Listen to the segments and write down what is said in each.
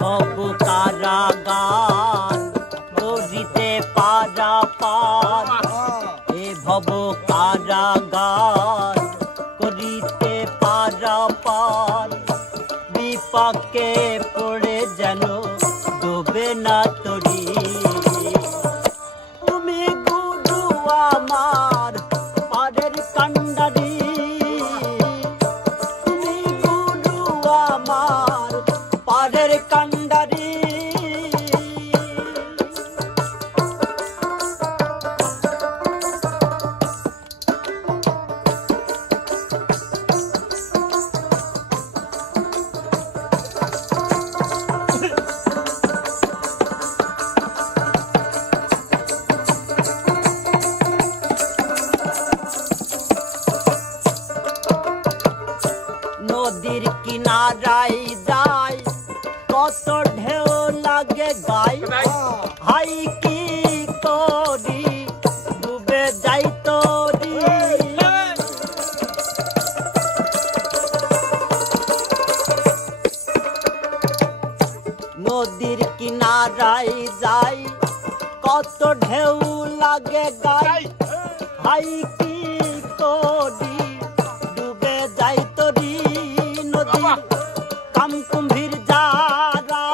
ভব কারাগার করিতে পারাপার, এ ভব কারাগার করিতে পারাপার, বিপাকে পড়ে যেন ডোবে না তরি। তুমি গুরু আমার পারের কান্ডারি, তুমি গুরু আমার পারের কান্ডারি। নদীর কিনারায় যাই কত ঢেউ লাগে গাই, হাই কি করি ডুবে যাই তরি। নদীর কিনারায় যাই কত ঢেউ লাগে গাই, হাই কি করি ডুবে যাই তরি। নদীর কাম কুম্ভীর যারা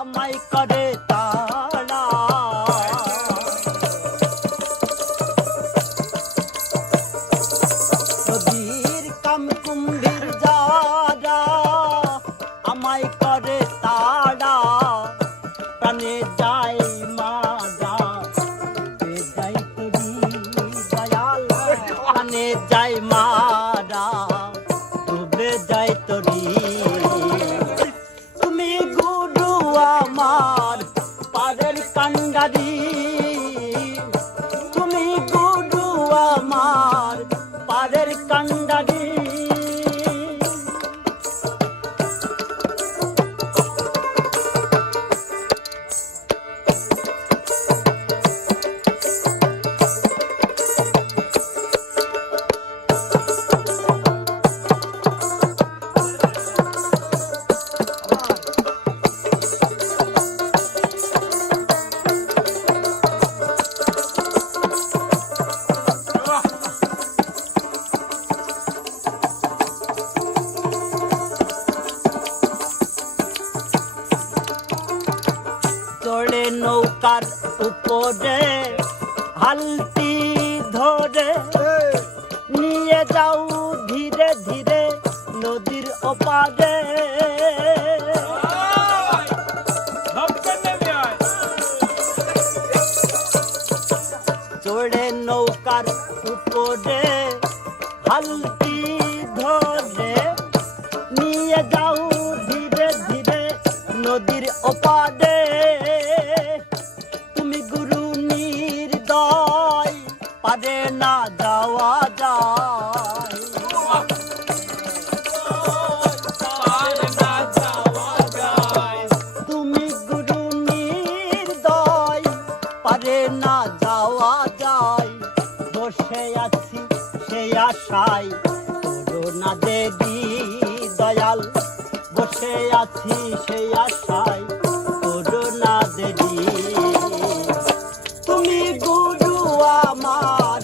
আমায় করে তাড়া, নদীর কাম কুম্ভীর যারা আমায় করে তাড়া, প্রাণে যাই মারা ডুবে যাই তরি দয়াল, প্রাণে যাই মারা ডুবে যাই তরি। তুমি গুরু আমার পারের কান্ডারি, তুমি গুরু আমার পারের কান্ডারি। চড়ে নৌকার উপরে হালটি ধরে নিয়ে যাও ধীরে ধীরে নদীর ওপারে। চড়ে নৌকার উপরে হালটি ধরে নিয়ে যাও ধীরে ধীরে নদীর ওপারে। তুমি গুরু নির্দয় পারে না যাওয়া যায়, তুমি গুরু নির্দয় পারে না যাওয়া যায়। বসে আছি সেই আশায় করোনা দেবী দয়াল, বসে আছি সেই আশায় করোনা দেবী। তুমি গুরু আমার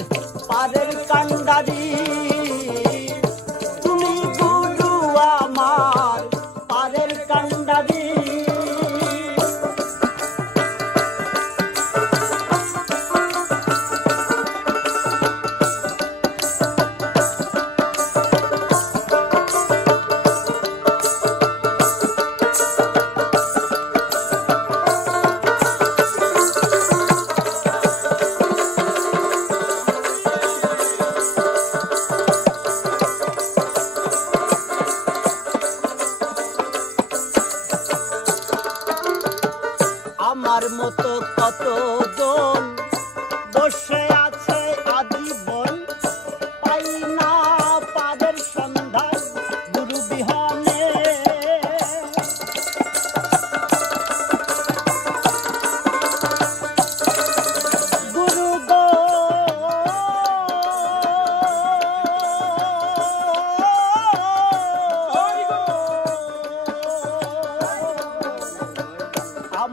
পারের কান্ডারি, তুমি গুরু আমার পারের কান্ডারি। আমার মতো কতজন বসে আছে আজীবন, পাই না পাদের সন্ধান গুরু বিহনে। গুরু গো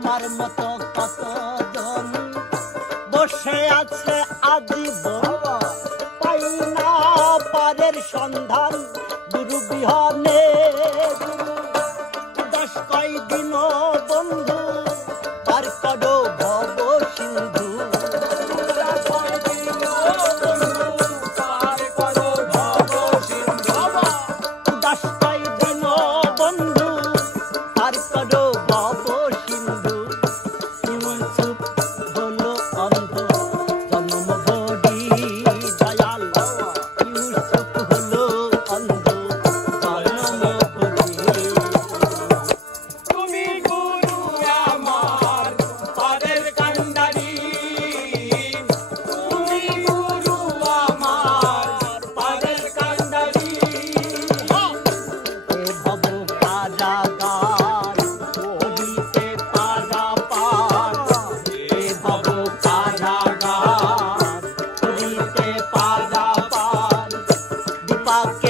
তার মতো কতজন বসে আছে আজীবন পাই না পারের সন্ধান গুরু বিহনে দশ কয়দিন বন্ধু পার করো ভব সিন্ধু দশ কয়দিন বন্ধু পার করো ভব সিন্ধু ইউসুফ হলো অন্ধ জন্ম বড়ি দয়াল ইউসুফ হলো অন্ধ জন্ম বড়ি তুমি গুরু আমার পাদের কান্ডারি তুমি গুরু আমার পাদের কান্ডারি এ ভব কারাগার করিতে পারা পার এ ভব কারাগার করিতে পারা পার বিপাকে